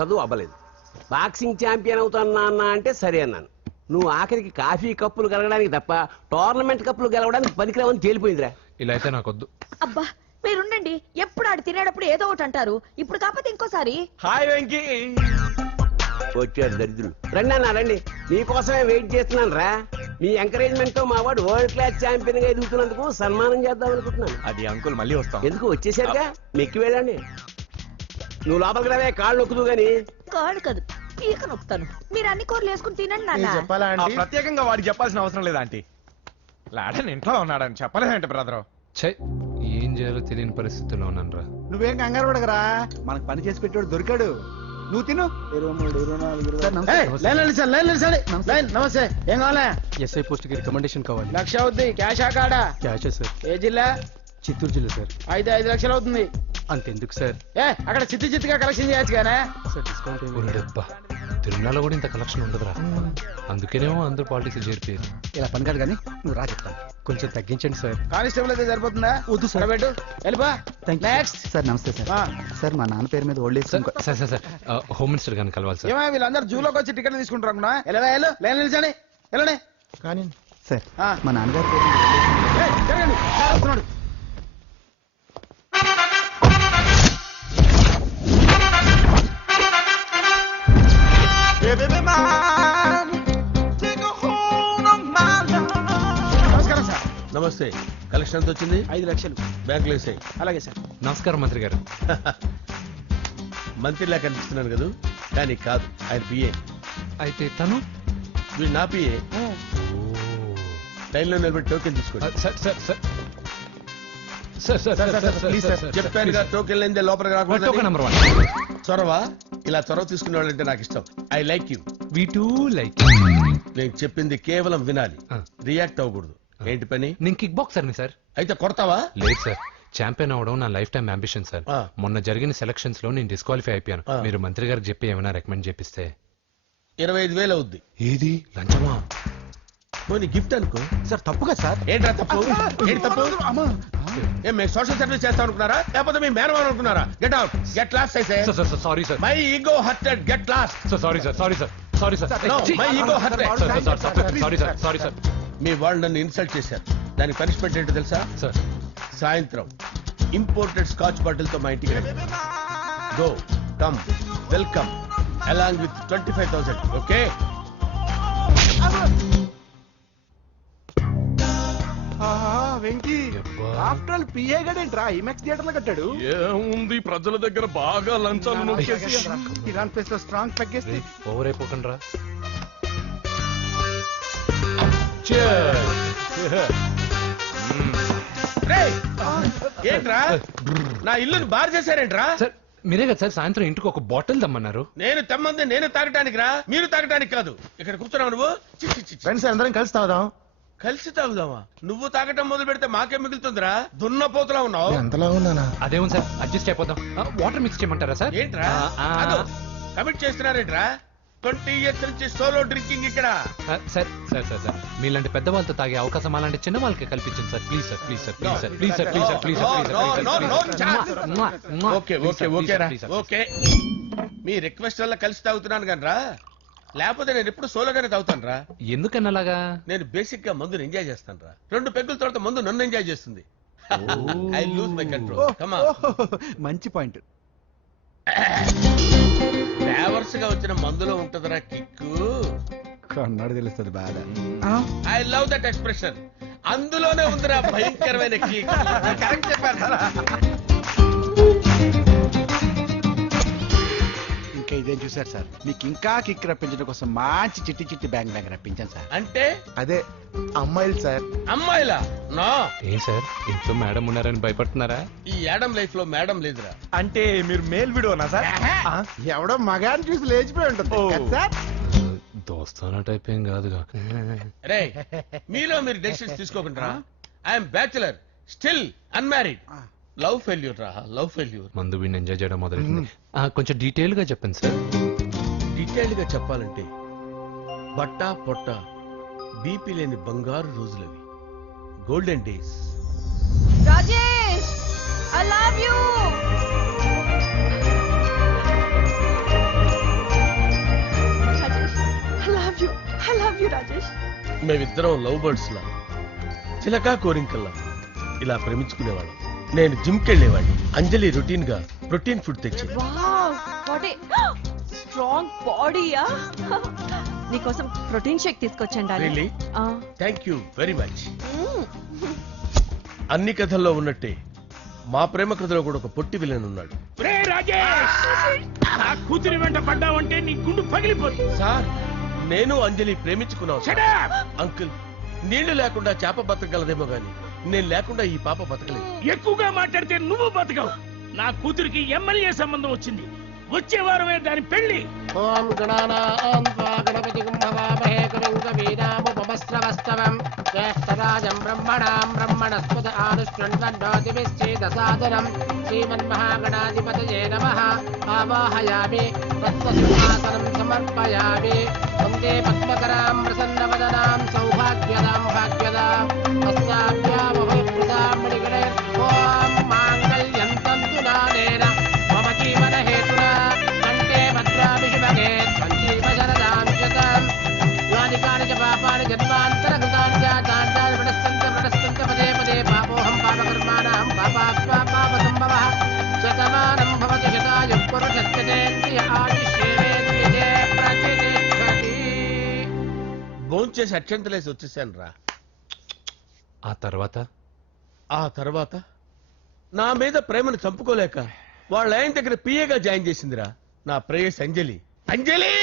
చదువు అవ్వలేదు. Boxing champion అవుతున్నా అన్న అంటే సరే అన్నాను. నువ్వు ఆఖరికి కాఫీ కప్పులు గెలవడానికి తప్ప టోర్నమెంట్ కప్పులు గెలవడానికి పనికిరావని తేలిపోయిందిరా. ఇలా అయితే నాకొద్దు. అబ్బా మీరుండండి, ఎప్పుడు ఆడు తినేటప్పుడు ఏదో ఒకటి అంటారు. ఇప్పుడు కాకపోతే ఇంకోసారి. హాయ్ వెంకీ. వచ్చాడు దరిద్రుడు. రండి అన్న రండి, మీకోసమే వెయిట్ చేస్తున్నాను రా. మీ ఎంకరేజ్మెంట్ తో మా వాడు వరల్డ్ క్లాస్ ఛాంపియన్ గా ఎదుగుతున్నందుకు సన్మానం చేద్దాం అనుకుంటున్నాను. అది అంకుల్ మళ్ళీ వస్తాం. ఎందుకు వచ్చేసరిగా మెక్కి వెళ్ళండి. నువ్వు లోపలికి రావే, కాళ్ళు నొక్కుదు గాని. కాళ్ళు కాదు, పీక నొక్కుతాను. మీరు అన్ని కూరలు వేసుకుని తినండి నాన్న. ప్రత్యేకంగా వాడికి చెప్పాల్సిన అవసరం లేదా ఆంటీ? లాడన్ ఇంట్లో ఉన్నాడని చెప్పలేదంటే బ్రదర్. ఛై, ఏం చేయాలో తెలియని పరిస్థితుల్లో ఉన్నాను. నువ్వేం కంగారు పడగరా, మనకు పని చేసి పెట్టాడు దొరికాడు. నువ్వు తిను. 23, 24, నమస్తే. ఏం కావాలా? ఎస్ఐ పోస్ట్ కి రికమెండేషన్ కావాలి. 1 లక్ష అవుద్ది. క్యాష్ కాడా? Cash sir. ఏ జిల్లా? చిత్తూరు జిల్లా సార్. అయితే 5 లక్షలు అవుతుంది. అంతెందుకు సార్? అక్కడ చిత్తుగా కలెక్షన్ చేయొచ్చు కానీ సార్. డిస్కౌంట్ డబ్బా, తిరుమలలో కూడా ఇంత కలెక్షన్ ఉండదురా. అందుకేనేమో అందరూ పాలిటిక్స్ చేరిపోయారు. ఇలా పని కాదు కానీ నువ్వు రా చెప్తాను. కొంచెం తగ్గించండి సార్. కానిస్టేబుల్ అయితే సరిపోతుందా? వద్దు సార్. పెట్టు వెళ్ళిపా. Next sir. నమస్తే సార్. సార్ మా నాన్న పేరు మీద old age. Sir sir sir home minister గారిని కలవాలి సార్. ఏమో వీళ్ళందరూ జూలోకి వచ్చి టికెట్ తీసుకుంటారు అనుకున్నా. వెళ్ళు లైన్ నిలిచండి. వెళ్ళండి. కానీ సార్ మా నాన్నగారి పేరు మీద జరగండి. వస్తున్నాడు. నమస్కారం సార్. నమస్తే. కలెక్షన్ ఎంత వచ్చింది? 5 లక్షలు. బ్యాంకులో వేసాయి. అలాగే సార్. నమస్కారం మంత్రి గారు. మంత్రిలా కనిపిస్తున్నాను కదా, కానీ కాదు, ఆయన పిఏ. అయితే తను వీడు నా పిఏ. లైన్లో నిలబడి టోకెన్ తీసుకోండి. సార్ సార్ సార్ చెప్పానుగా, టోకెన్ లేనిదే లోపలికి రాకూడదు. Token number 1. చొరవ. ఇలా చొరవ తీసుకునే వాళ్ళంటే నాకు ఇష్టం. I like you. We two like. నేను చెప్పింది కేవలం వినాలి, రియాక్ట్ అవ్వకూడదు. ఏంటి పని? నేను కిక్ బాక్సర్ని సార్. అయితే కొడతావా? లేదు సార్, ఛాంపియన్ అవడం నా లైఫ్ టైం అంబిషన్ సార్. మొన్న జరిగిన సెలక్షన్స్ లో నేను డిస్క్వాలిఫై అయిపోయాను. మీరు మంత్రి గారికి చెప్పి ఏమైనా రికమెండ్ చేపిస్తే. 25,000 అవుద్ది. ఏది లంచమా? పోనీ గిఫ్ట్ అనుకో. సార్. తప్పుగా సార్. ఏంట్రా తప్పు? ఏంటి తప్పు? ఏం మేము సోషల్ సర్వీస్ చేస్తాం అనుకున్నారా, లేకపోతే మీ మేనమాన్ అనుకున్నారా? Get out, get lost. అయితే sorry sir. My ego hurted, get lost. Sorry sir. Sorry sir. Sorry sir. My ego hurted. Sorry sir. Sorry sir. మీ వాళ్ళు నన్ను ఇన్సల్ట్ చేశారు. దానికి పనిష్మెంట్ ఏంటో తెలుసా? సార్, సాయంత్రం ఇంపోర్టెడ్ స్కాచ్ బాటిల్ తో మా ఇంటికి రండి. Go come welcome along with 25,000. Okay? Venky after all PA గడేంట్రా ఇమెక్స్ థియేటర్ లో కట్టాడు. ఏముంది, ప్రజల దగ్గర బాగా లంచాలు నొక్కేసి ఇరాన్ ప్లేస్ లో స్ట్రాంగ్ తగ్గేస్తే ఓవర్ అయిపోకండి రా. ఏంట్రా నా ఇల్లుని బార్ చేశారేంట్రా? సార్ మీరే కదా సార్ సాయంత్రం ఇంటికి ఒక బాటిల్ దమ్మన్నారు. నేను తెమ్మంది నేను తాగటానికి రా, మీరు తాగటానికి కాదు. ఇక్కడ కూర్చున్నావు నువ్వు. ఫ్రెండ్స్ అందరం కలిసి తాగుదాం. కలిసి తాగుదామా? నువ్వు తాగటం మొదలు పెడితే మాకే మిగులుతుందిరా. దున్నపోతులా ఉన్నావు. ఎంతలా ఉన్నానా? అదేమో సార్, అడ్జస్ట్ అయిపోదాం. వాటర్ మిక్స్ చేయమంటారా సార్? ఏంట్రా కమిట్ చేస్తున్నారేంట్రా? 20 years నుంచి సోలో డ్రింకింగ్ ఇక్కడ. సార్ సార్ సార్ సార్ మీలాంటి పెద్ద వాళ్ళతో తాగే అవకాశం అలాంటి చిన్న వాళ్ళకి కల్పించండి sir. Please sir. Please sir. Please sir. Please sir. Please sir. Please sir. Okay okay okay రా. ఓకే, మీ రిక్వెస్ట్ వల్ల కలిసి తాగుతున్నాను కానీ రా, లేకపోతే నేను ఎప్పుడు సోలోగానే తాగుతాను రా. ఎందుకన్నా అలాగా? నేను బేసిక్ గా మందుని ఎంజాయ్ చేస్తాను రా. 2 పెగ్గుల తర్వాత మందు నన్ను ఎంజాయ్ చేస్తుంది. I lose my control. Come on. మంచి పాయింట్. ఫ్లేవర్స్ గా వచ్చిన మందులో ఉంటదిరా కిక్కు. కన్నాడు తెలుస్తుంది బాగా. I love that expression. అందులోనే ఉందిరా భయంకరమైన కిక్. కరెక్ట్ చెప్పారు. ఇంకా ఇదేం చూసారు సార్, మీకు ఇంకా కిక్ రప్పించడం కోసం మంచి చిట్టి చిట్టి బ్యాంక్ రప్పించాను సార్. అంటే అదే అమ్మాయిలు సార్. అమ్మాయిలా? నా ఏం సార్ ఇంట్లో మేడం ఉన్నారని భయపడుతున్నారా? ఈ యాడమ్ లైఫ్ లో మేడం లేదురా. అంటే మీరు మేల్ వీడియోనా సార్? ఎవడో మగాన్ని చూసి లేచిపోయి ఉంటుంది సార్. దోస్తానా టైప్ ఏం కాదుగా. రే మీలో మీరు డెసిషన్స్ తీసుకోకుండా. I'm bachelor, still unmarried. Love failure రా, లవ్ ఫెయిల్యూర్. మందు వీడిని ఎంజాయ్ చేయడం మొదలైంది. కొంచెం డీటెయిల్ గా చెప్పండి సార్. డీటెయిల్డ్ గా చెప్పాలంటే బట్టా పొట్ట బీపీ లేని బంగారు రోజులవి, golden days. Rajesh, I love you. మేమిద్దరం లవ్ బర్డ్స్ లా చిలకా కోరింకల్లా ఇలా ప్రేమించుకునేవాళ్ళం. నేను జిమ్ కెళ్ళేవాడిని, అంజలి రొటీన్ గా ప్రోటీన్ ఫుడ్ తెచ్చి. స్ట్రాంగ్ బాడీయా? నీకోసం ప్రోటీన్ షేక్ తీసుకొచ్చండి. Really? Thank you very much. అన్ని కథల్లో ఉన్నట్టే మా ప్రేమ కథలో కూడా ఒక పొట్టి విలన్ ఉన్నాడు. కూతురి వెంట పడ్డావంటే నీ గుండు పగిలిపోతుంది. సార్, నేను అంజలి ప్రేమించుకున్నాను. అంకుల్, నీళ్లు లేకుండా చేప బతకగలదేమో గాని నేను లేకుండా ఈ పాప బతకలేదు. ఎక్కువగా మాట్లాడితే నువ్వు బతకవు. నా కూతురికి ఎమ్మెల్యే సంబంధం వచ్చింది. వచ్చే వారమే దాని పెళ్లి. ఓం గణానాం త్వా గణపతిం భవామహే కవిం కవీనాముపమస్రవస్తవం జ్యేష్ఠరాజం బ్రహ్మణాం బ్రహ్మణస్పద ఆనుష్ణ్వన్నోతిభిశ్చేదసాదనం శ్రీమన్మహాగణాధిపతయే నమః. ఆవాహయామి తత్వసింహాసనం సమర్పయామి. వందే పద్మకరాం ప్రసన్నవదనాం సౌభాగ్యదాం భాగ్యదాం తస్యాభ్యామభయప్రదాం మణిగణే. ఓం మాంగళ్యం తంతు నానేన మమ జీవన హేతునా కంఠే భద్రాభిషుభగే సంజీవశరదాం శతం. యాని కాని చ పాపాని జన్మాంతరకృతాని జాతాని ప్రణశ్యంత పదే పదే పాపోహం పాపకర్మాణాం పాపాత్మా పాపసంభవః. శతమానం భవతి శతాయుః పురుషస్యేంద్రియ ఆయుష్యేవేంద్రియే ప్రతిష్టతి. భోంచేసి అక్షంతలేసి వచ్చేసాను రా. ఆ తర్వాత నా మీద ప్రేమను చంపుకోలేక వాళ్ళ ఆయన దగ్గర పిఏగా జాయిన్ చేసిందిరా నా ప్రేయస్ అంజలి. అంజలి!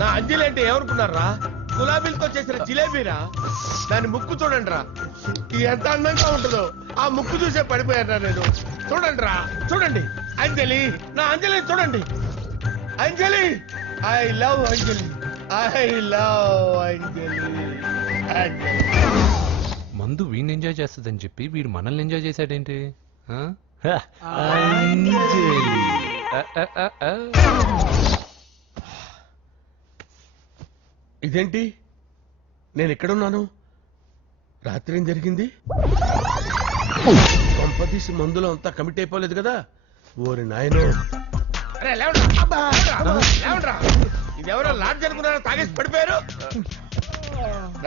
నా అంజలి అంటే ఎవరుకున్నారా? గులాబీలతో చేసిన జిలేబీరా. దాని ముక్కు చూడండి రా, ఎంత అందంగా ఉంటుందో. ఆ ముక్కు చూసే పడిపోయారా నేను. చూడండి రా, చూడండి అంజలి, నా అంజలి చూడండి. Anjali, I love Anjali, I love Anjali. మందు వీడిని ఎంజాయ్ చేస్తుందని చెప్పి వీడు మనల్ని ఎంజాయ్ చేశాడేంటి? ఆ? ఇదేంటి, నేను ఎక్కడున్నాను? రాత్రి ఏం జరిగింది? కొంపదీసి మందులో అంతా కమిట్ అయిపోలేదు కదా? ఓరి నాయనో, ఇదెవరో లాడ్జ్ అనుకున్నారా? తాగేసి పడిపోయారు.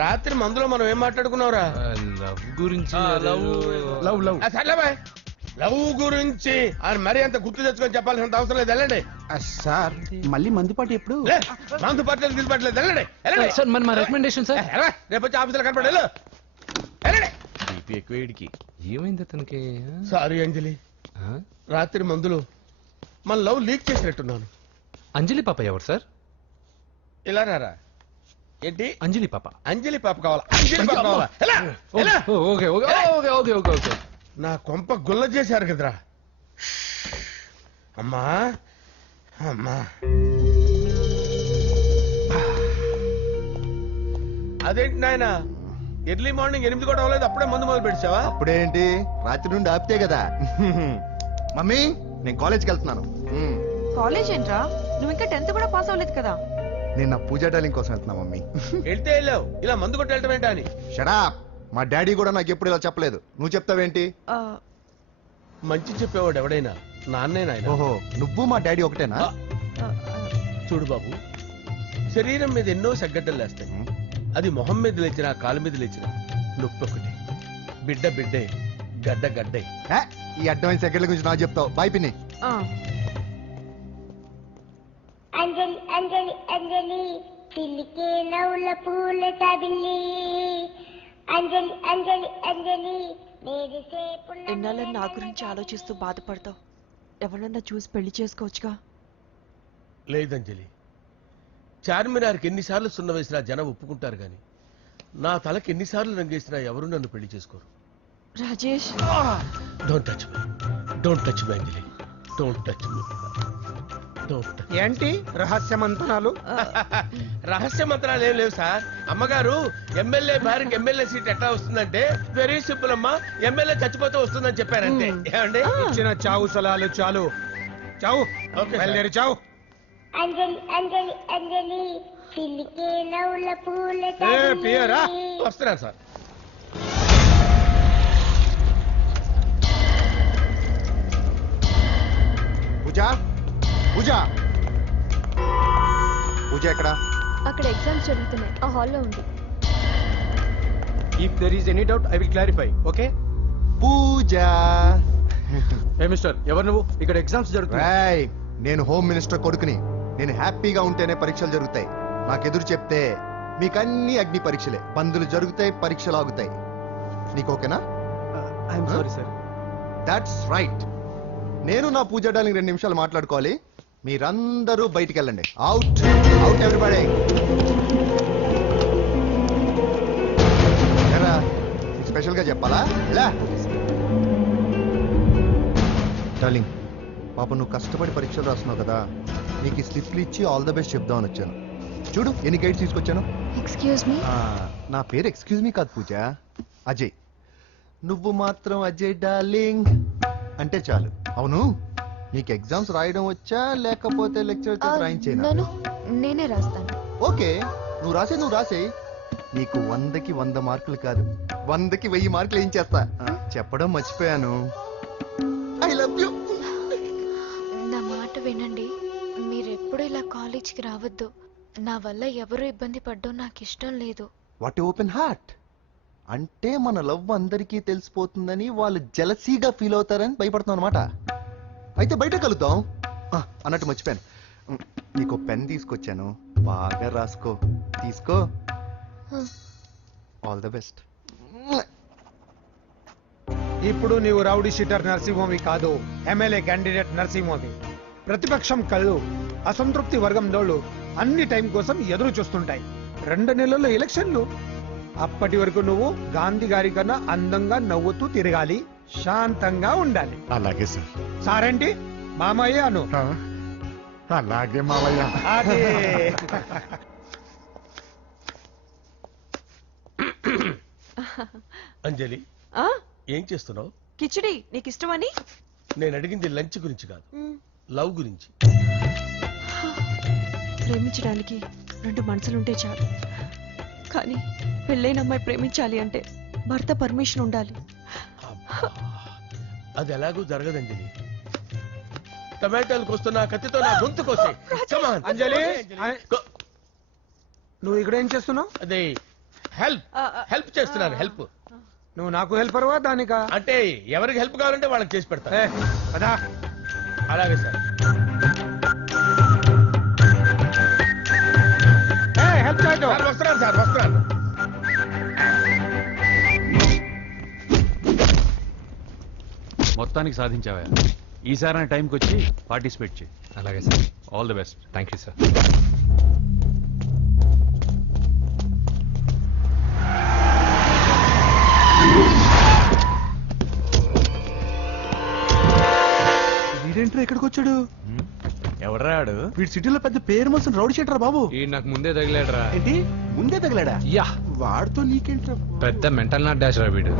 రాత్రి మందులో మనం ఏం మాట్లాడుకున్నావురా? లవ్ గురించి. లవ్ గురించి అని మరీ అంత గుర్తు తెచ్చుకొని చెప్పాల్సినంత అవసరం లేదు. వెళ్ళండి సార్. మళ్ళీ మందుపాటి ఎప్పుడు? మందు పట్టలేదు, గిల్పట్లేదు. వెళ్ళండి వెళ్ళండి. సార్ మన రికమెండేషన్ సార్. రేపు వచ్చి ఆఫీసులో కనపడే. ఏమైంది అతనికి? సారీ అంజలి, రాత్రి మందులో మన లవ్ లీక్ చేసినట్టున్నాను. అంజలి పాప ఎవరు సార్? ఇలా రారా. ఏంటి అంజలి పాప? అంజలి పాప కావాలా? అంజలి పాప కావాలా? Okay okay okay okay okay okay. నా కొంప గుల్ల చేశారు కదరా. అమ్మా అమ్మా, అదేంటి నాయన, ఎర్లీ మార్నింగ్ 8 కూడా అవ్వలేదు, అప్పుడే మందు మొదలు పెట్టావా? అప్పుడేంటి, రాత్రి నుండి ఆపితే కదా. మమ్మీ, నేను కాలేజ్కి వెళ్తున్నాను. కాలేజ్ ఏంట్రా? నువ్వు ఇంకా 10th కూడా పాస్ అవ్వలేదు కదా. నేను నా పూజా డాలింగ్ కోసం వెళ్తున్నా మమ్మీ. వెళ్తే వెళ్ళావు, ఇలా మందు కొట్టి వెళ్ళటం ఏంటా అని. షడా, మా డాడీ కూడా నాకు ఎప్పుడు ఇలా చెప్పలేదు. నువ్వు చెప్తావేంటి? మంచి చెప్పేవాడు ఎవడైనా నాన్నే నాయన. ఓహో, నువ్వు మా డాడీ ఒకటేనా? చూడు బాబు, శరీరం మీద ఎన్నో సగ్గడ్డలు లేస్తాయి. అది మొహం మీద లేచినా కాలు మీద లేచినా నొప్పి ఒకటి. బిడ్డ బిడ్డే, గడ్డ గడ్డే. ఈ అడ్వాన్స్ సెకండ్ల గురించి నాకు చెప్తావు. బాయ్ పిన్ని. అంజలి అంజలి అంజలి పిల్లికే నవ్వుల పూల తబిల్లి. అంజలి అంజలి అంజలి ఎన్నాళ్ళ నా గురించి ఆలోచిస్తూ బాధపడతావు. ఎవరన్నా చూసి పెళ్లి చేసుకోవచ్చుగా. లేదంజలి, చార్మినార్కి ఎన్నిసార్లు సున్న వేసినా జనం ఒప్పుకుంటారు గాని నా తలకి ఎన్నిసార్లు రంగేసినా ఎవరు నన్ను పెళ్లి చేసుకోరు. Rajesh, don't touch me, don't touch me Anjali, don't touch me. ఏంటి రహస్య మంత్రాలు? రహస్య మంత్రాలు ఏం లేవు సార్. అమ్మగారు ఎమ్మెల్యే భార్యకి ఎమ్మెల్యే సీట్ ఎట్లా వస్తుందంటే వెరీ సింపుల్ అమ్మా, ఎమ్మెల్యే చచ్చిపోతే వస్తుందని చెప్పారంటే. ఏమండి, ఇచ్చిన చావు సలాలు చాలు. చావు, బయలుదేరి చావు. అంజలి అంజలి అంజలి పిల్లికే నవ్వుల పూల పియరా వస్తున్నాను సార్. పూజ పూజ పూజ ఎక్కడా? అక్కడ ఎగ్జామ్స్ జరుగుతున్నాయి, ఆ హాల్లో ఉంది. If there is any doubt I will clarify. Okay Pooja. ఏ మిస్టర్, ఎవరు నువ్వు? ఇక్కడ ఎగ్జామ్స్ జరుగుతున్నాయి. నేను హోమ్ మినిస్టర్ కొడుకుని. నేను హ్యాపీగా ఉంటేనే పరీక్షలు జరుగుతాయి. నాకెదురు చెప్తే మీకన్నీ అగ్ని పరీక్షలే. బందులు జరుగుతాయి, పరీక్షలు ఆగుతాయి. నీకు ఓకేనా? I'm sorry sir. That's right. నేను నా పూజ డార్లింగ్ 2 నిమిషాలు మాట్లాడుకోవాలి. మీరందరూ బయటికి వెళ్ళండి. Out out everybody. స్పెషల్ గా చెప్పాలా? డార్లింగ్, పాప నువ్వు కష్టపడి పరీక్షలు రాస్తున్నావు కదా, నీకు స్లిప్లు ఇచ్చి ఆల్ ద బెస్ట్ చెప్దామని వచ్చాను. చూడు ఎన్ని గైడ్స్ తీసుకొచ్చాను. Excuse me. నా పేరు ఎక్స్క్యూజ్ మీ కాదు పూజ, అజయ్. నువ్వు మాత్రం అజయ్ డార్లింగ్ అంటే చాలు. అవును, నీకు ఎగ్జామ్స్ రాయడం వచ్చా లేకపోతే లెక్చర్ రాయించేనా? నేనే రాస్తాను. ఓకే, నువ్వు రాసే. నీకు 100కి 100 మార్కులు కాదు, 100కి 1000 మార్కులు ఏం చేస్తా. చెప్పడం మర్చిపోయాను, ఐ లవ్ యూ. నా మాట వినండి, మీరెప్పుడు ఇలా కాలేజ్కి రావద్దు. నా వల్ల ఎవరు ఇబ్బంది పడ్డం నాకు ఇష్టం లేదు. What open heart. అంటే మన లవ్ అందరికీ తెలిసిపోతుందని వాళ్ళు జలసీగా ఫీల్ అవుతారని భయపడుతున్నాం అనమాట. అయితే బయట కలుద్దాం. అన్నట్టు మర్చిపోయాను, నీకు పెన్ తీసుకొచ్చాను, బాగా రాసుకో. తీసుకో. All the best. ఇప్పుడు నీవు రౌడీ షీటర్ నరసింహవి కాదు, ఎమ్మెల్యే క్యాండిడేట్ నరసింహవి. ప్రతిపక్షం కళ్ళు, అసంతృప్తి వర్గం దోళ్ళు అన్ని టైం కోసం ఎదురు చూస్తుంటాయి. 2 నెలల్లో ఎలక్షన్లు. అప్పటి వరకు నువ్వు గాంధీ గారి కన్నా అందంగా నవ్వుతూ తిరగాలి, శాంతంగా ఉండాలి. అలాగే సార్. సారేంటి మామయ్య అను. అలాగే మావయ్య. అదే. అంజలి, ఏం చేస్తున్నావు? కిచిడి నీకు ఇష్టమని. నేను అడిగింది లంచ్ గురించి కాదు, లవ్ గురించి. ప్రేమించడానికి 2 మనసులుంటే చాలు, కానీ పెళ్ళైన అమ్మాయి ప్రేమించాలి అంటే భర్త పర్మిషన్ ఉండాలి. అది ఎలాగూ జరగదు అంజలి. టమాటాలు కోస్తున్నా కత్తితో నా గొంతు కోసే. అంజలి, నువ్వు ఇక్కడ ఏం చేస్తున్నావు? అదే హెల్ప్ చేస్తున్నాను. హెల్ప్. నువ్వు నాకు హెల్పర్వా దానికా? అంటే ఎవరికి హెల్ప్ కావాలంటే వాళ్ళకి చేసి పెడతా. అదా అలాగే సార్. హెల్ప్ చేయడం. వస్తున్నాను సార్, వస్తున్నాను. మొత్తానికి సాధించావా? ఈసారి టైంకి వచ్చి పార్టిసిపేట్ చేయి. అలాగే sir. All the best. Thank you sir. వీడేంట్రా ఇక్కడికి వచ్చాడు? ఎవడ్రాడు? వీడి సిటీలో పెద్ద పేరు మోసిన రౌడీ షీటర్ బాబు. ఈ నాకు ముందే తగిలాడరా. ఏంటి ముందే తగిలాడా? యా, వాడితో నీకేంట్రా? పెద్ద మెంటల్ నాట్ డాష్ రా వీడు.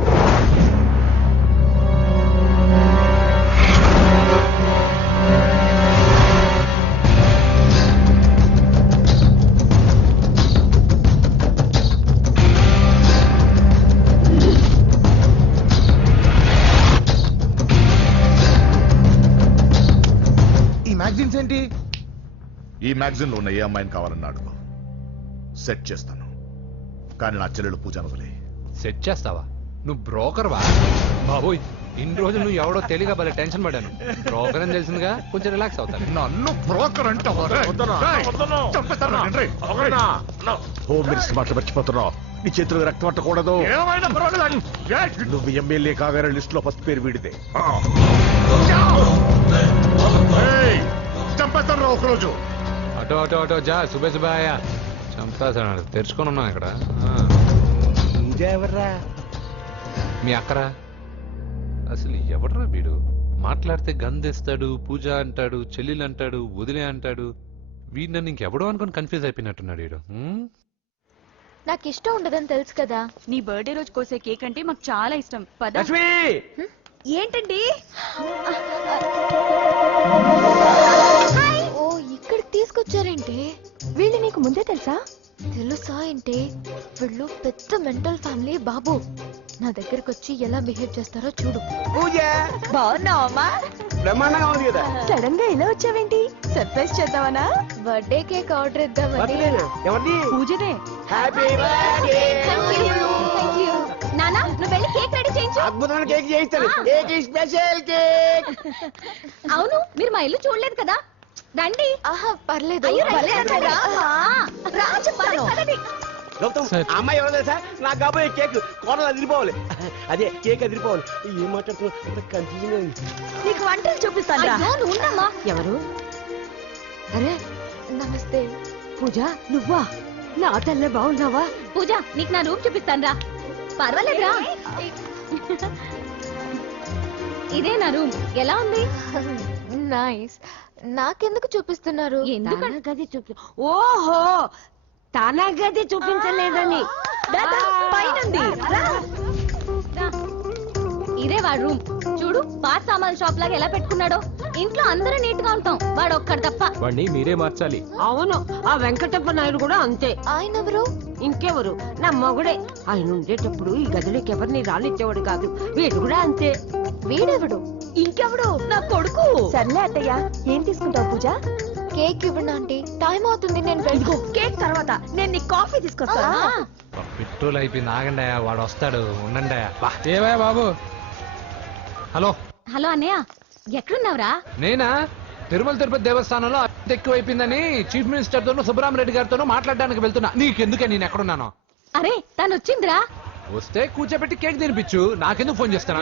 ఏంటి? ఈ మ్యాగజైన్ లో ఉన్న ఏ అమ్మాయిని కావాలని అడుగు, సెట్ చేస్తాను. కానీ నా చెల్లెలు పూజ వదిలే. సెట్ చేస్తావా? నువ్వు బ్రోకర్ వా? బాబోయ్, ఇన్ని రోజులు నువ్వు ఎవడో తెలియక భలే టెన్షన్ పడ్డాను. బ్రోకర్ అని తెలిసిందిగా కొంచెం రిలాక్స్ అవుతాను. నన్ను బ్రోకర్ అంటే హోమ్ మినిస్టర్ మాటలు మర్చిపోతున్నావు. నీ చేతులకు రక్తం పట్టకూడదు. నువ్వు ఎమ్మెల్యే కాగానే లిస్ట్ లో ఫస్ట్ పేరు వీడితే చంపేస్తాను ఒకరోజు. అటో అటో అటో జా సుబే సుబాయా చంపేస్తాడు. తెరుచుకొని ఉన్నాను ఇక్కడ. ఎవర్రా? మీ అక్కరా? అసలు ఎవడరా వీడు? మాట్లాడితే గంధేస్తాడు, పూజ అంటాడు, చెల్లెలు అంటాడు, వదిలే అంటాడు. వీడు నన్ను ఇంకెవడో అనుకుని కన్ఫ్యూజ్ అయిపోయినట్టున్నాడు వీడు. నాకు ఇష్టం ఉండదని తెలుసు కదా. నీ బర్త్డే రోజు కోసే కేక్ అంటే మాకు చాలా ఇష్టం. పద. ఏంటండి? ఓ, ఇక్కడికి తీసుకొచ్చారేంటి? వీళ్ళు నీకు ముందే తెలుసా? తెలుసా ఏంటి? వీళ్ళు పెద్ద మెంటల్ ఫ్యామిలీ బాబు. నా దగ్గరకు వచ్చి ఎలా బిహేవ్ చేస్తారో చూడు. బాగున్నావమ్మా? బ్రహ్మాండంగా ఉంది కదా. సడన్ గా ఇలా వచ్చావేంటి? సర్ప్రైజ్ చేద్దామనా? బర్త్డే కేక్ ఆర్డర్ ఇద్దామని. బర్త్డేనా? ఎవరిది? పూజదే. Happy birthday. Thank you. నానా నువ్వు వెళ్ళి కేక్ రెడీ చేయించు. అద్భుతమైన కేక్ చేయిస్తాను. Cake special cake. అవును మీరు మా ఇల్లు చూడలేదు కదా, రండి. ఆహా పర్లేదు. గౌతమ్, ఆ అమ్మాయి ఎవరో తెలుసా? నాకు కాబోయే కేక్ కోడలు అదిరిపోవాలి. అదే కేక్ అదిరిపోవాలి. ఏం మాట్లాడుతున్నా కన్ఫ్యూజన్. నీకు వంటలు చూపిస్తాను. ఉండమ్మా. ఎవరు? అరే నమస్తే. పూజ నువ్వా? నా తల్లే బాగున్నావా? పూజ నీకు నా రూమ్ చూపిస్తాను రా. పర్వాలేదురా. ఇదే నా రూమ్. ఎలా ఉంది? నైస్. నాకెందుకు చూపిస్తున్నారు? గది చూపి. ఓహో తన గది చూపించలేదని పైనుంది. ఇదే వాడు రూమ్. చూడు పాత సామాన్ షాప్ లాగా ఎలా పెట్టుకున్నాడో. ఇంట్లో అందరూ నీట్ గా ఉంటాం, వాడు ఒక్కడు తప్ప. వాడిని మీరే మార్చాలి. అవును, ఆ వెంకటప్ప నాయుడు కూడా అంతే. ఆయన ఎవరు? ఇంకెవరు? నా మొగుడే. ఆయన ఉండేటప్పుడు ఈ గదిలోకి ఎవరిని రానిచ్చేవాడు కాదు. వీడు కూడా అంతే. వీడెవడు? ఇంకెవడు? నా కొడుకు. సర్లే అత్తయ్య, ఏం తీసుకుంటావు పూజ? కేక్ ఇవ్వండి ఆంటీ, టైం అవుతుంది. నేను వెళ్ళి కేక్ తర్వాత నేను నీకు కాఫీ తీసుకొస్తాను. పెట్రోల్ అయిపోయింది, ఆగండి, వాడు వస్తాడు, ఉండండి. ఏవా బాబు? హలో హలో అన్నయ్య, ఎక్కడున్నావురా? నేనా? తిరుమల తిరుపతి దేవస్థానంలో అత్యంత ఎక్కువైపోయిందని చీఫ్ మినిస్టర్ తోనూ సుబ్బరామరెడ్డి గారితోనూ మాట్లాడడానికి వెళ్తున్నా. నీకెందుకే నేను ఎక్కడున్నాను? అరే తను వచ్చిందిరా. వస్తే కూర్చోబెట్టి కేక్ తినిపించు, నాకెందుకు ఫోన్ చేస్తాను?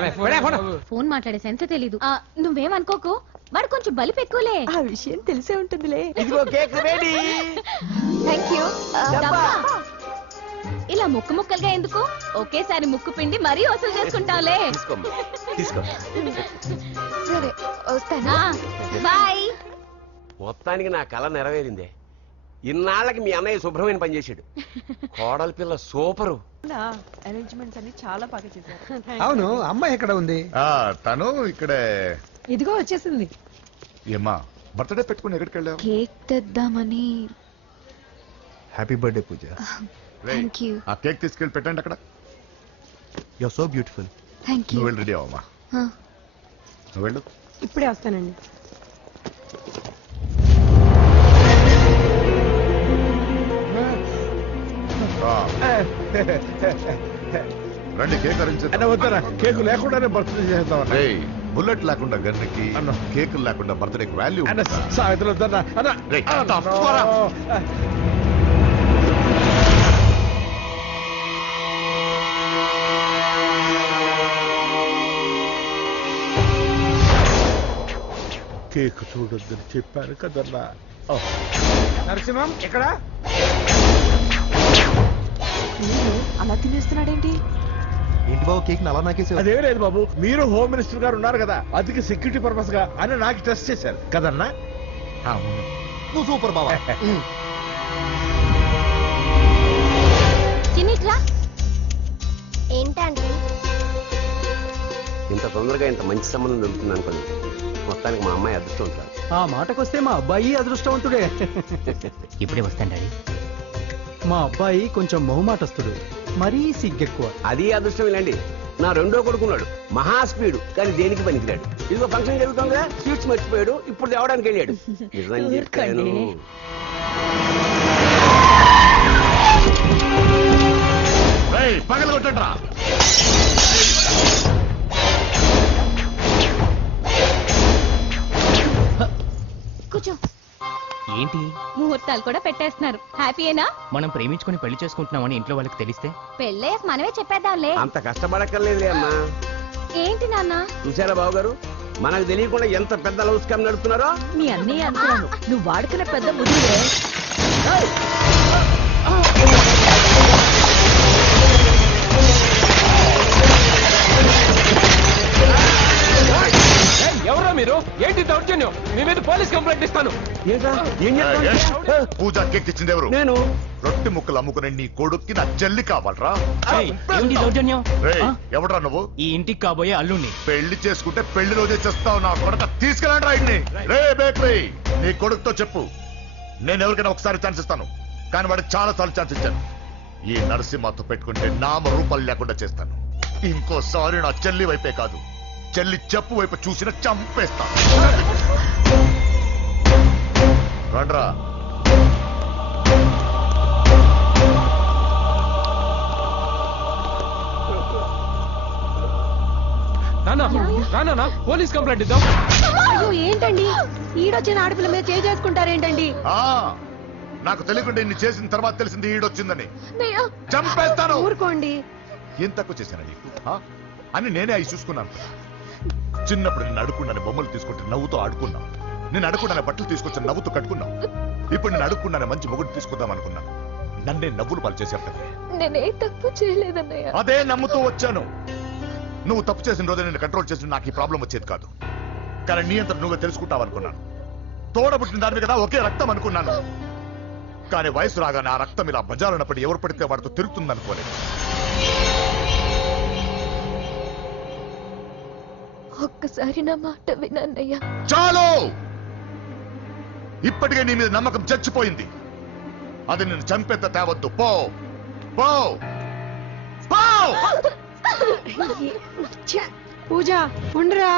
ఫోన్ మాట్లాడే సెన్స్ తెలీదు. నువ్వేమనుకోకు, వాడు కొంచెం బలిపు ఎక్కువలే. ఆ విషయం తెలిసే ఉంటుందిలే. ఇదిగో కేక్ రెడీ. Thank you. ఇలా ముక్కు ముక్కలుగా ఎందుకు? ఒకేసారి ముక్కు పిండి మరీ వసూలు చేసుకుంటావులే. తీసుకో. సరే వస్తానా? బాయ్. మొత్తానికి నా కళ నెరవేరిందే. ఇన్నాళ్ళకి మీ అన్నయ్య శుభ్రమైన పని చేశాడు. కోడలి పిల్ల సూపరు. అరేంజ్మెంట్స్ అన్ని చాలా బాగా చేశారు. అవును, అమ్మాయి ఎక్కడ ఉంది? తను ఇక్కడే. ఇదిగో వచ్చేసింది. ఏమ్మా బర్త్డే పెట్టుకుని ఎక్కడికి వెళ్ళావు? కేక్ తెద్దామని. Happy birthday Pooja. Thank you. ఆ కేక్ తీసుకెళ్ళి పెట్టండి అక్కడ. You are so beautiful. Thank you. నువ్వు వెళ్ళి రెడీ అవమ్మా. నువ్వు వెళ్ళు. ఇప్పుడే వస్తానండి. రండి కేక్ వద్దరా, కేక్ లేకుండానే బర్త్డే చేద్దాం. బుల్లెట్ లేకుండా గన్నుకి, కేకులు లేకుండా బర్త్డేకి వాల్యూ. సాయంత్రం వద్దన్నా. కేక్ చూడొద్దని చెప్పాను కదన్నా. నరసింహం ఇక్కడ అలా తినేస్తున్నాడేంటి? ఏంటి బాబు కేక్ అలా నాకేసావు? అదేం లేదు బాబు, మీరు హోమ్ మినిస్టర్ గారు ఉన్నారు కదా, అందుకే సెక్యూరిటీ పర్పస్ గా అని నాకు టెస్ట్ చేశారు కదన్నా. నువ్వు సూపర్ బాబా. ఏంటండి ఇంత తొందరగా ఇంత మంచి సంబంధం దొరుకుతుంది అనుకోండి. మొత్తానికి మా అమ్మాయి అదృష్టవంతురాలు. ఆ మాటకొస్తే మా అబ్బాయి అదృష్టవంతుడే. ఇప్పుడే వస్తాను డాడీ. మా అబ్బాయి కొంచెం మొహమాటస్తుడు, మరీ సిగ్గెక్కువ. అది అదృష్టం ఇలాండి. నా రెండో కొడుకున్నాడు, మహా స్పీడు, కానీ దేనికి పనికిరాడు. ఇదిగో ఫంక్షన్ జరుగుతుంది కదా, స్వీట్స్ మర్చిపోయాడు, ఇప్పుడు తేవడానికి వెళ్ళాడు. నిజం చెప్పాను. పగల కొట్టండ్రా. కూర్చో. ఏంటి ముహూర్తాలు కూడా పెట్టేస్తున్నారు. హ్యాపీయేనా? మనం ప్రేమించుకుని పెళ్లి చేసుకుంటున్నామని ఇంట్లో వాళ్ళకి తెలిస్తే? పెళ్ళయ్యాక మనమే చెప్పేద్దాంలే. అంత కష్టపడక్కర్లేదులే అమ్మా. ఏంటి నాన్న? చూసారా బాబు గారు, మనకు తెలియకుండా ఎంత పెద్ద లవ్ స్కామ్ నడుపుతున్నారో. మీ అన్నయ్య అనుకున్నాను, నువ్వు వాడుకునే పెద్ద బుద్ధిలే. ఎవరో మీరు? ఏంటి దౌర్జన్యం? మీ మీద పోలీస్ కంప్లైంట్ ఇస్తాను. పూజ కేక్ ఇచ్చింది ఎవరు? నేను. రొట్టె ముక్కలు అమ్ముకునే నీ కొడుక్కి నా చెల్లి కావాలరా? దౌర్జన్యం? ఎవడరా నువ్వు? ఈ ఇంటికి కాబోయే అల్లుణ్ణి. పెళ్లి చేసుకుంటే పెళ్లి రోజే చేస్తావు నా కొడుక. తీసుకెళ్ళండి రాయిని. రే బేకరీ, నీ కొడుకుతో చెప్పు, నేను ఎవరికైనా ఒకసారి ఛాన్స్ ఇస్తాను, కానీ వాడికి చాలా సార్లు ఛాన్స్ ఇచ్చాను. ఈ నరసింహతో పెట్టుకుంటే నామ రూపాలు లేకుండా చేస్తాను. ఇంకోసారి నా చెల్లి వైపే కాదు, చెల్లి చెప్పు వైపు చూసిన చంపేస్తాను. రండ్రా. నాన్న పోలీస్ కంప్లైంట్ ఇద్దాం. అయ్యో ఏంటండి ఈడొచ్చిన ఆడపిల్ల మీద చేసుకుంటారేంటండి? నాకు తెలియకుండా ఇన్ని చేసిన తర్వాత తెలిసింది ఈడొచ్చిందని. చంపేస్తాను. ఊరుకోండి. ఏం తక్కువ చేశాను నీకు అని నేనే అవి చూసుకున్నాను. చిన్నప్పుడు నేను అడుక్కున్నాను బొమ్మలు తీసుకుంటే నవ్వుతో ఆడుకున్నాం. నేను అడుక్కున్నాను బట్టలు తీసుకొచ్చి నవ్వుతో కట్టుకున్నాం. ఇప్పుడు నేను అడుక్కున్నాను మంచి మొగుడు తీసుకుందాం అనుకున్నాను. నన్నే నవ్వులు పాలు చేశావు కదా. నేనే తప్పు చేయలేదన్నయ్య. అదే నమ్ముతూ వచ్చాను. నువ్వు తప్పు చేసిన రోజు నేను కంట్రోల్ చేసిన నాకు ఈ ప్రాబ్లం వచ్చేది కాదు. కానీ నీ అంతా నువ్వే తెలుసుకుంటావు అనుకున్నాను. తోడబుట్టిన దాని కదా ఒకే రక్తం అనుకున్నాను. కానీ వయసు రాగానే ఆ రక్తం ఇలా బజారున్నప్పుడు ఎవరు పడితే వాడితో తిరుగుతుంది అనుకోలేదు. ఒక్కసారి నా మాట వినన్నయ్య. చాలు. ఇప్పటికే నీ మీద నమ్మకం చచ్చిపోయింది. అది నేను చంపేంత తేవద్దు. పో పో పో. పూజ ఉండరా.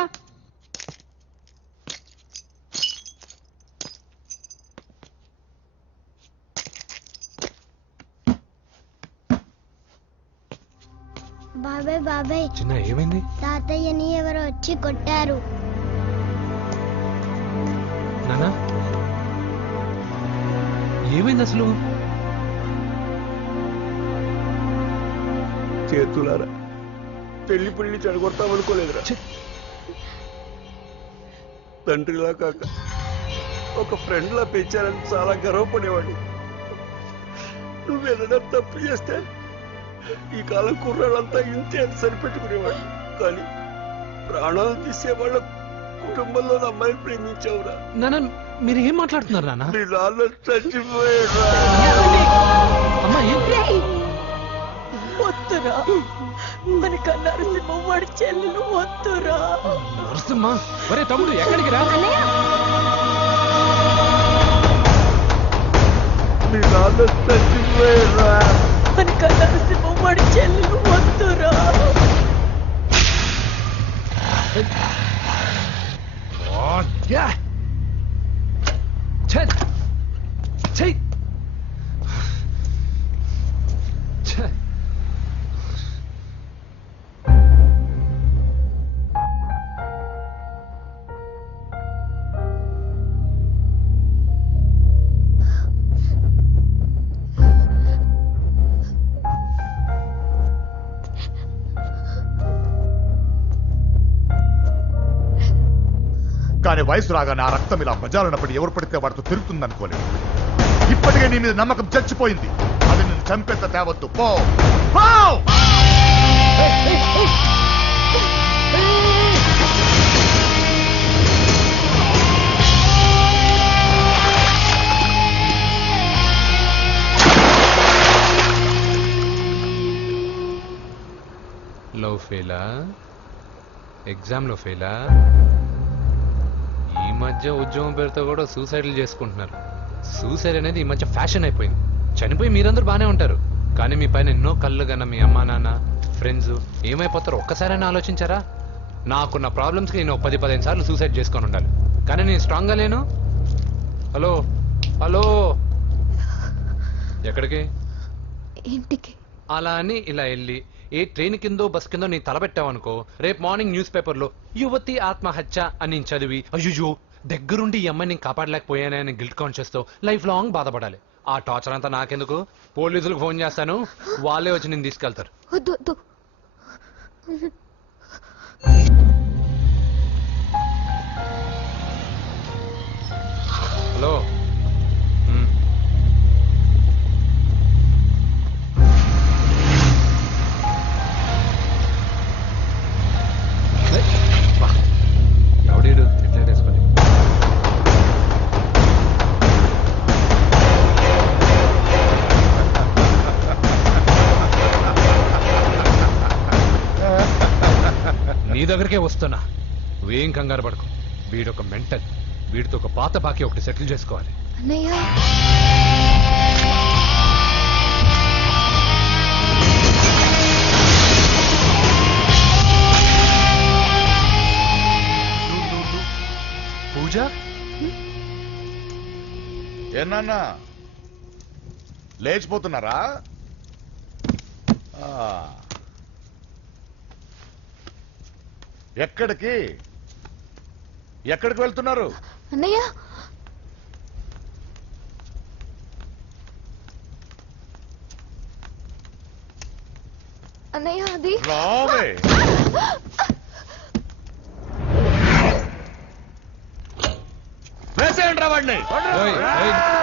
బాబాయ్ బాబాయ్ చిన్న ఏమైంది? తాతయ్యని ఎవరో వచ్చి కొట్టారు. నానా ఏమైంది అసలు? చేతులారా పెళ్లి పెళ్లి చెడగొడతామనుకోలేదురా. తండ్రిలా కాక ఒక ఫ్రెండ్ లా పెంచారని చాలా గర్వపడేవాడు. నువ్వేదైనా తప్పు చేస్తే ఈ కాలం కుర్రాళ్ళంతా ఇంతే అని సరిపెట్టుకునేవాడు. కానీ ప్రాణాలు తీసేవాళ్ళ కుటుంబంలో అమ్మాయిని ప్రేమించావురా. నాన్న మీరు ఏం మాట్లాడుతున్నారు నాన్న? మీ నాన్న చచ్చిపోయాడు. వద్దురా మన నరసింహ వాడి చెల్లెలు వద్దురా. నరసింహ ఒరే తమ్ముడు ఎక్కడికి రా. మీ నాన్న చచ్చిపోయాడు. మన నరసింహ వాడి చెల్లెలు వద్దురా. కానీ వయసు రాగానే ఆ రక్తం ఇలా బజారున్నప్పుడు ఎవరు పడితే వాడితో తిరుగుతుంది అనుకోలేదు. ఇప్పటికే నీ మీద నమ్మకం చచ్చిపోయింది. అది నేను చంపేంత తేవద్దు. పో పో. లవ్ ఫెయిలా? ఎగ్జామ్లో ఫెయిలా? ఈ మధ్య ఉద్యోగం పేరుతో కూడా సూసైడ్లు చేసుకుంటున్నారు. సూసైడ్ అనేది ఈ మధ్య ఫ్యాషన్ అయిపోయింది. చనిపోయి మీరందరూ బాగానే ఉంటారు, కానీ మీ పైన ఎన్నో కళ్ళు కన్నా మీ అమ్మా నాన్న ఫ్రెండ్స్ ఏమైపోతారో ఒక్కసారైనా ఆలోచించారా? నాకున్న ప్రాబ్లమ్స్కి నేను 10-15 సార్లు సూసైడ్ చేసుకొని ఉండాలి, కానీ నేను స్ట్రాంగ్గా లేను. హలో హలో ఎక్కడికి? ఇంటికి. అలా అని ఇలా వెళ్ళి ఏ ట్రైన్ కిందో బస్ కిందో నీ తలబెట్టావనుకో, రేపు మార్నింగ్ న్యూస్ పేపర్లో యువతి ఆత్మహత్య అని నేను చదివి అయ్యో దగ్గరుండి ఈ అమ్మాయిని నేను కాపాడలేకపోయానే అని గిల్ట్ కాన్షియస్ తో లైఫ్ లాంగ్ బాధపడాలి. ఆ టార్చర్ అంతా నాకెందుకు? పోలీసులకు ఫోన్ చేస్తాను, వాళ్ళే వచ్చి నేను తీసుకెళ్తారు. వద్దు వద్దు. హలో ఎవడీడు ఎట్లా వేసుకొని నీ దగ్గరికే వస్తున్నా. నువ్వేం కంగారు పడకు. వీడొక మెంటల్. వీడితో ఒక పాత బాకీ ఒకటి సెటిల్ చేసుకోవాలి. అన్నయ్య పూజ ఏనా లేచిపోతున్నారా? ఎక్కడికి ఎక్కడికి వెళ్తున్నారు? అన్నయ్య అన్నయ్య అది రావే. వేసేయండి రా వాడిని.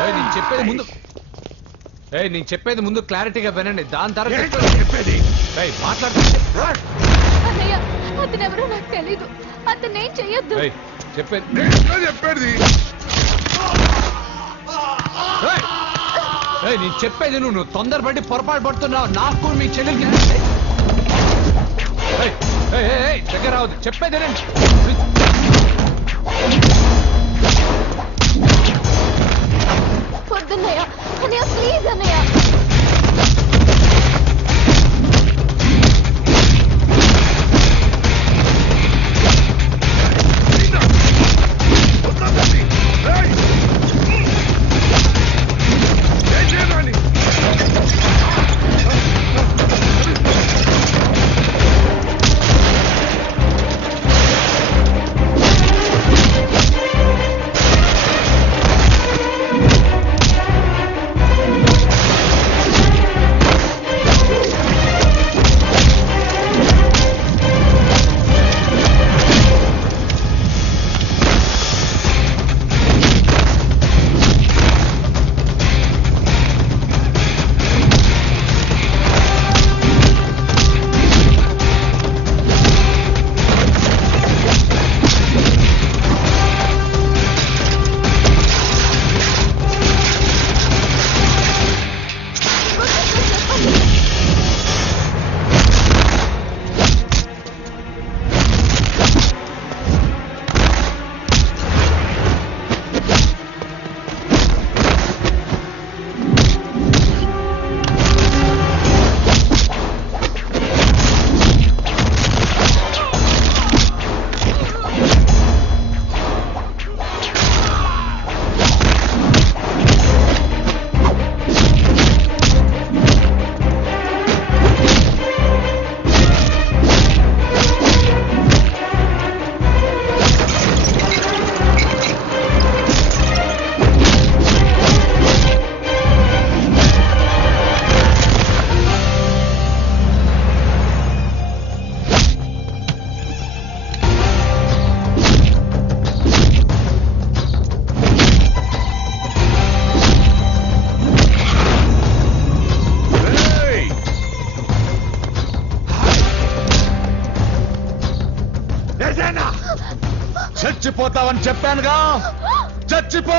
నేను చెప్పేది ముందు నేను చెప్పేది ముందు క్లారిటీగా వినండి. దాని తర్వాత చెప్పేది మాట్లాడుతున్నా. అన్నయ్య అతనెవరో నాకు తెలీదు. అతనేం చెయ్యొద్దు. చెప్పేది చెప్పేది నేను చెప్పేది నువ్వు తొందరపడి పొరపాటు పడుతున్నావు. నాకు మీ చెల్లెలకి దగ్గర రావద్దు. చెప్పేది వద్దన్నయ్య. అన్నయ్య ప్లీజ్ అన్నయ్య. చచ్చిపోతావని చెప్పానుగా. చచ్చిపో.